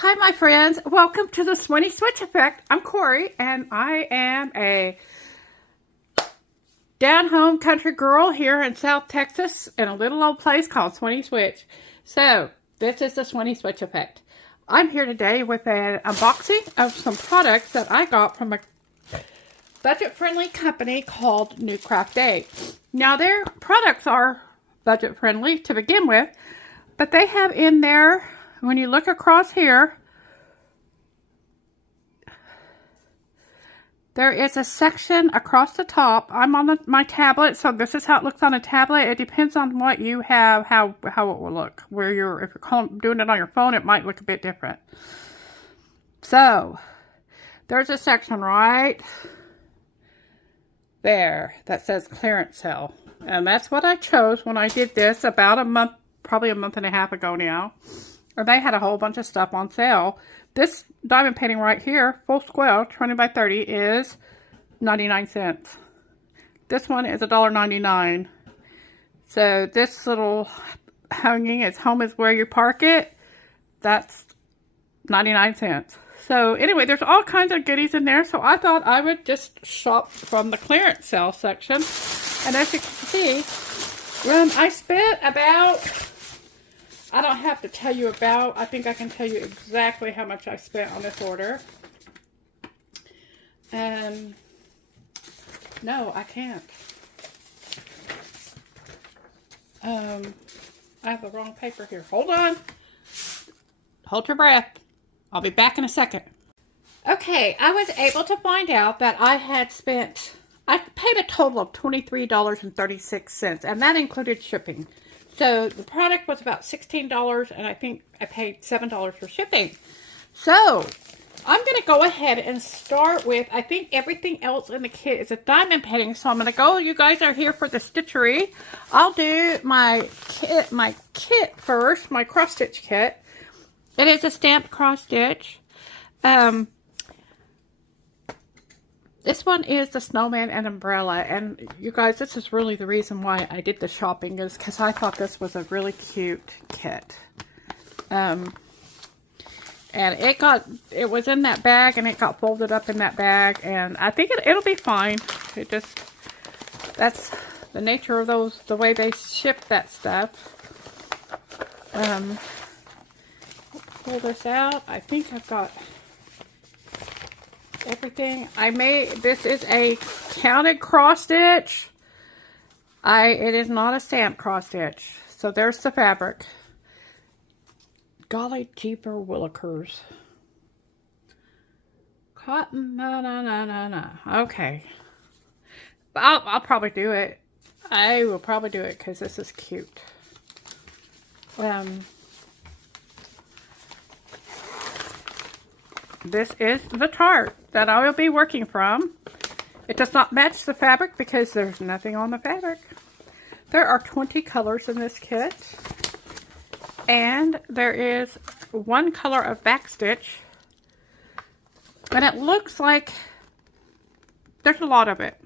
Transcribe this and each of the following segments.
Hi, my friends. Welcome to the Swinny Switch Effect. I'm Cori, and I am a down-home country girl here in South Texas in a little old place called Swinny Switch. So, this is the Swinny Switch Effect. I'm here today with an unboxing of some products that I got from a budget-friendly company called Newcraftday. Now, their products are budget-friendly to begin with, but they have in there, when you look across here, there is a section across the top. I'm on my tablet, so this is how it looks on a tablet. It depends on what you have, how it will look. If you're doing it on your phone, it might look a bit different. So, there's a section right there that says clearance sale. And that's what I chose when I did this about a month, probably a month and a half ago now. And they had a whole bunch of stuff on sale. This diamond painting right here, full square, 20 by 30, is 99 cents. This one is $1.99. So this little hanging, it's home is where you park it, that's 99 cents. So anyway, there's all kinds of goodies in there. So I thought I would just shop from the clearance sale section. And as you can see, I spent about... I don't have to tell you about, I think I can tell you exactly how much I spent on this order. No, I can't. I have the wrong paper here. Hold on. Hold your breath. I'll be back in a second. Okay, I was able to find out that I paid a total of $23.36, and that included shipping. So, the product was about $16, and I think I paid $7 for shipping. So, I'm going to go ahead and start with, I think everything else in the kit is a diamond painting. So, I'm going to go, you guys are here for the stitchery. I'll do my kit first, my cross-stitch kit. It is a stamped cross-stitch. This one is the snowman and umbrella, and you guys, this is really the reason why I did the shopping, is because I thought this was a really cute kit. And it was in that bag, and it got folded up in that bag, and I think it'll be fine. That's the nature of the way they ship that stuff. Pull this out. I think I've got everything. This is a counted cross stitch. It is not a stamped cross stitch. So there's the fabric. Golly jeeper willikers. Cotton, no. Okay. I'll probably do it. I will probably do it because this is cute. This is the chart that I will be working from. It does not match the fabric because there's nothing on the fabric. There are 20 colors in this kit. And there is one color of backstitch. And it looks like there's a lot of it.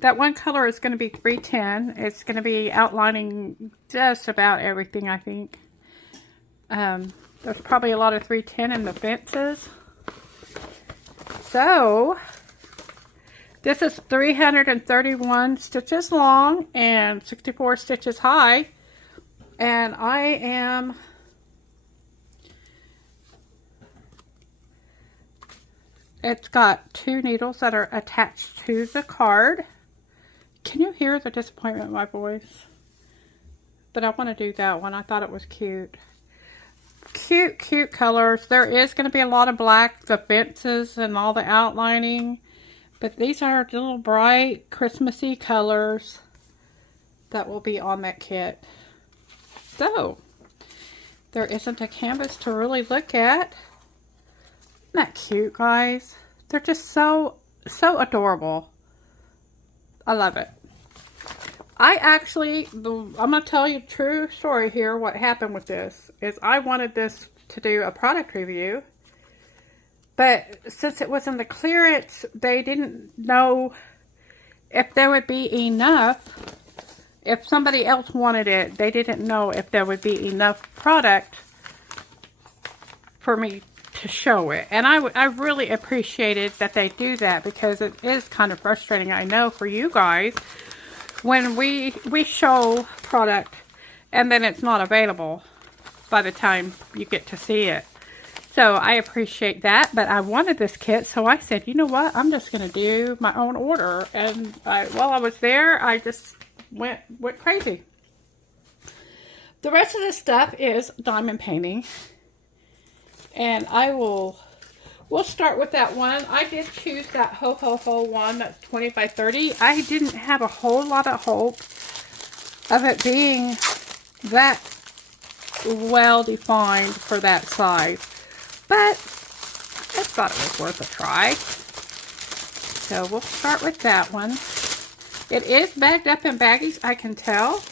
That one color is going to be 310. It's going to be outlining just about everything, I think. There's probably a lot of 310 in the fences. So, this is 331 stitches long and 64 stitches high. And it's got 2 needles that are attached to the card. Can you hear the disappointment in my voice? But I want to do that one. I thought it was cute. Cute colors. There is going to be a lot of black, the fences and all the outlining. But these are little bright, Christmassy colors that will be on that kit. So, there isn't a canvas to really look at. Isn't that cute, guys? They're just so adorable. I love it. I'm going to tell you a true story here. What happened with this is I wanted this to do a product review. But since it was in the clearance, they didn't know if there would be enough. If somebody else wanted it, they didn't know if there would be enough product for me to show it. And I really appreciated that they do that, because it is kind of frustrating, I know, for you guys when we show product and then it's not available by the time you get to see it. So I appreciate that, but I wanted this kit, so I said, you know what, I'm just going to do my own order. And while I was there, I just went crazy. The rest of the stuff is diamond painting, and we'll start with that one. I did choose that Ho Ho Ho one, that's 20 by 30. I didn't have a whole lot of hope of it being that well defined for that size, but I thought it was worth a try. So we'll start with that one. It is bagged up in baggies, I can tell.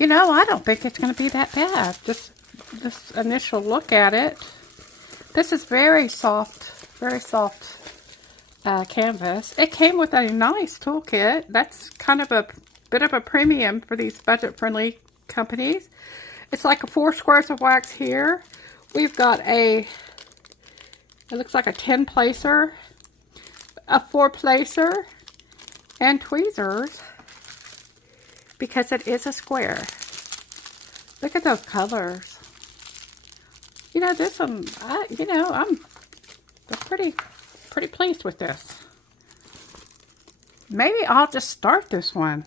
You know, I don't think it's going to be that bad. Just this initial look at it. This is very soft canvas. It came with a nice toolkit. That's kind of a bit of a premium for these budget-friendly companies. It's like 4 squares of wax here. We've got it looks like a 10 placer, a 4 placer, and tweezers, because it is a square. Look at those colors. You know, this one, I'm pretty pleased with this. Maybe I'll just start this one.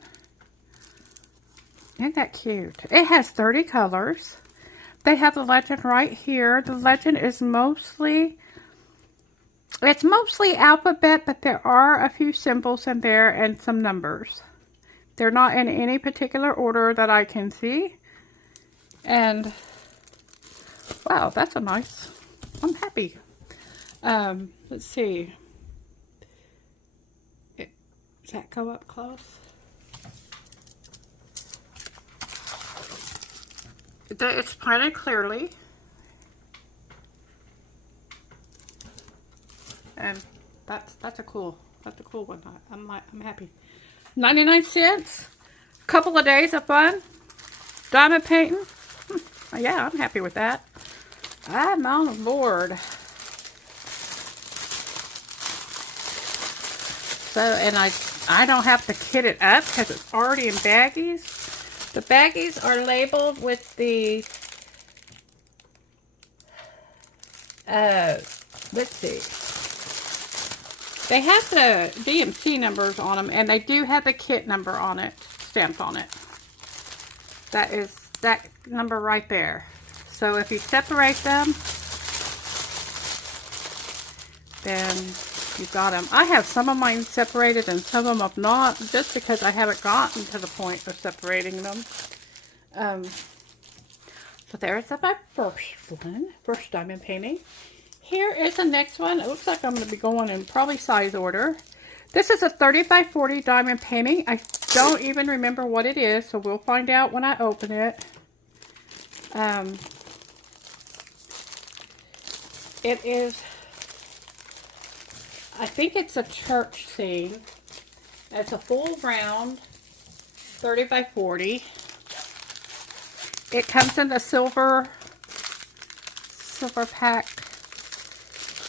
Isn't that cute? It has 30 colors. They have the legend right here. The legend is mostly alphabet, but there are a few symbols in there and some numbers. They're not in any particular order that I can see. And wow, that's a nice, I'm happy. Let's see. Does that go up close? It's printed clearly. And that's a cool one. I'm happy. 99 cents. Couple of days of fun. Diamond painting. Yeah, I'm happy with that. I'm on board. So, and I don't have to kit it up because it's already in baggies. The baggies are labeled with the, let's see. They have the DMC numbers on them, and they do have the kit number on it, stamped on it. That is that number right there. So if you separate them, then you've got them. I have some of mine separated and some of them have not, just because I haven't gotten to the point of separating them. So there's my first diamond painting. Here is the next one. It looks like I'm going to be going in probably size order. This is a 30 by 40 diamond painting. I don't even remember what it is, so we'll find out when I open it. It is, I think it's a church scene. It's a full round 30 by 40. It comes in the silver pack.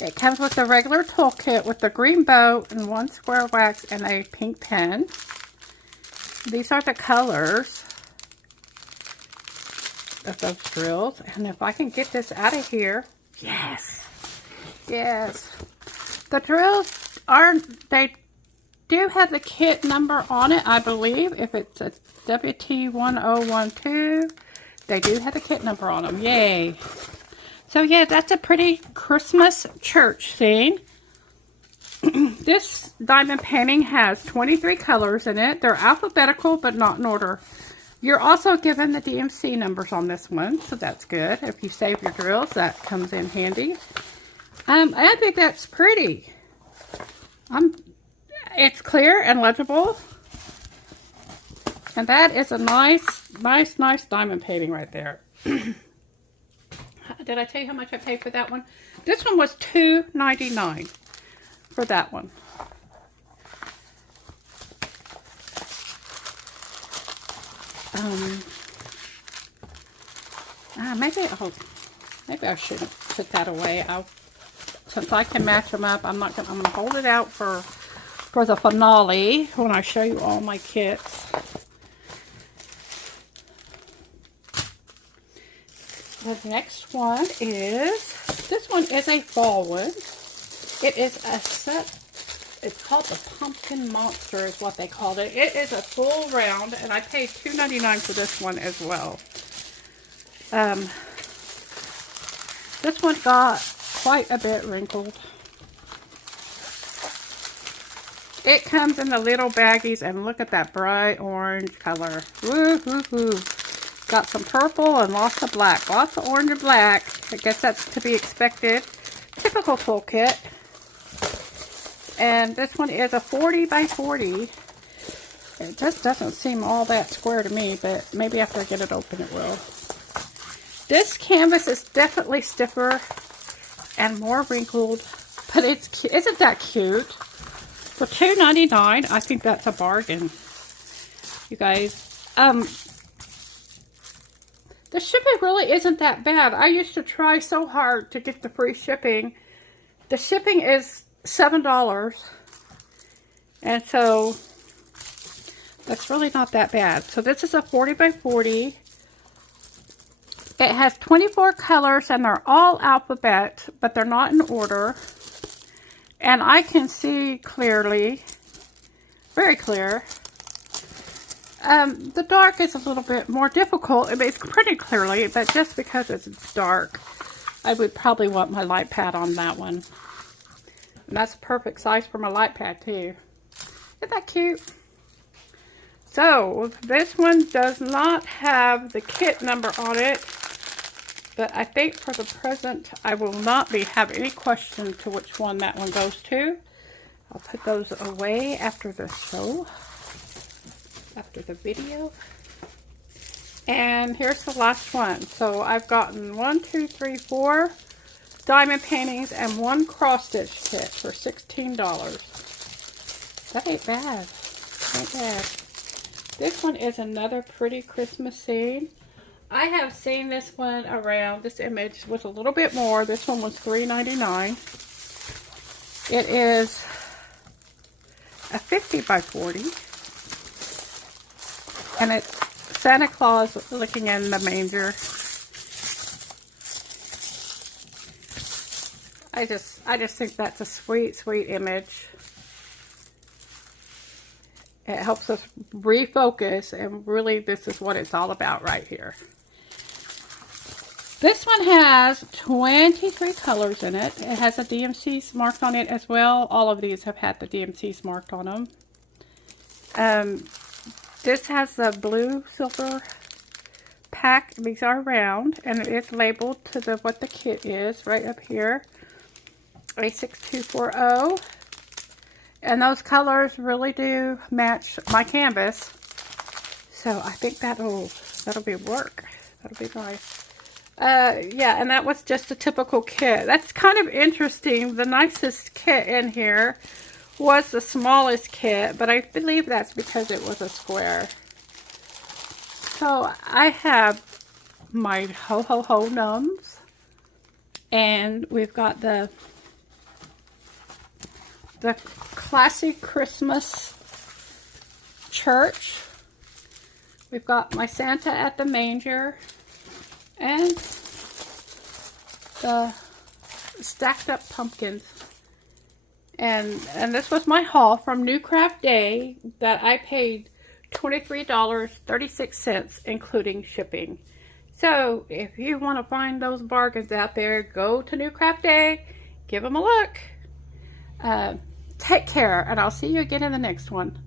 It comes with the regular toolkit with the green bow and 1 square wax and a pink pen. These are the colors of those drills. And if I can get this out of here, yes, yes. The drills they do have the kit number on it, I believe. If it's a WT1012, they do have the kit number on them. Yay. So yeah, that's a pretty Christmas church scene. This diamond painting has 23 colors in it. They're alphabetical, but not in order. You're also given the DMC numbers on this one, so that's good. If you save your drills, that comes in handy. I think that's pretty. It's clear and legible. And that is a nice diamond painting right there. Did I tell you how much I paid for that one? This one was $2.99 for that one. Maybe I shouldn't put that away. Since I can match them up, I'm gonna hold it out for the finale when I show you all my kits. The next one this one is a fall one. It is a set. It's called the Pumpkin Monster is what they called it. It is a full round, and I paid $2.99 for this one as well. This one got quite a bit wrinkled. It comes in the little baggies, and look at that bright orange color. Woo-hoo-hoo. Got some purple and lots of black. Lots of orange and black. I guess that's to be expected. Typical toolkit. And this one is a 40 by 40. It just doesn't seem all that square to me, but maybe after I get it open it will. This canvas is definitely stiffer and more wrinkled, but isn't that cute? For $2.99, I think that's a bargain. You guys, the shipping really isn't that bad. I used to try so hard to get the free shipping. The shipping is $7, and so that's really not that bad. So this is a 40 by 40. It has 24 colors, and they're all alphabet, but they're not in order. And I can see clearly, very clear. The dark is a little bit more difficult. I mean, it's pretty clearly, but just because it's dark, I would probably want my light pad on that one. And that's a perfect size for my light pad too. Isn't that cute? So, this one does not have the kit number on it. But I think for the present, I will not have any question to which one that one goes to. I'll put those away after the show, after the video. And here's the last one. So I've gotten 1, 2, 3, 4 diamond paintings and 1 cross stitch kit for $16. That ain't bad. Ain't bad. This one is another pretty Christmas scene. I have seen this one around. This image was a little bit more. This one was $3.99. It is a 50 by 40. And it's Santa Claus looking in the manger. I just think that's a sweet, sweet image. It helps us refocus, and really this is what it's all about right here. This one has 23 colors in it. It has a DMC's marked on it as well. All of these have had the DMC's marked on them. This has the blue silver pack. These are round, and it is labeled to what the kit is right up here. A6240. And those colors really do match my canvas. So I think that'll be work. That'll be nice. Yeah, and that was just a typical kit. That's kind of interesting. The nicest kit in here was the smallest kit, but I believe that's because it was a square. So I have my Ho Ho Ho Nums, and we've got the classic Christmas church. We've got my Santa at the manger, and the stacked up pumpkins. And this was my haul from Newcraftday that I paid $23.36 including shipping. So if you want to find those bargains out there, go to Newcraftday, give them a look. Take care, and I'll see you again in the next one.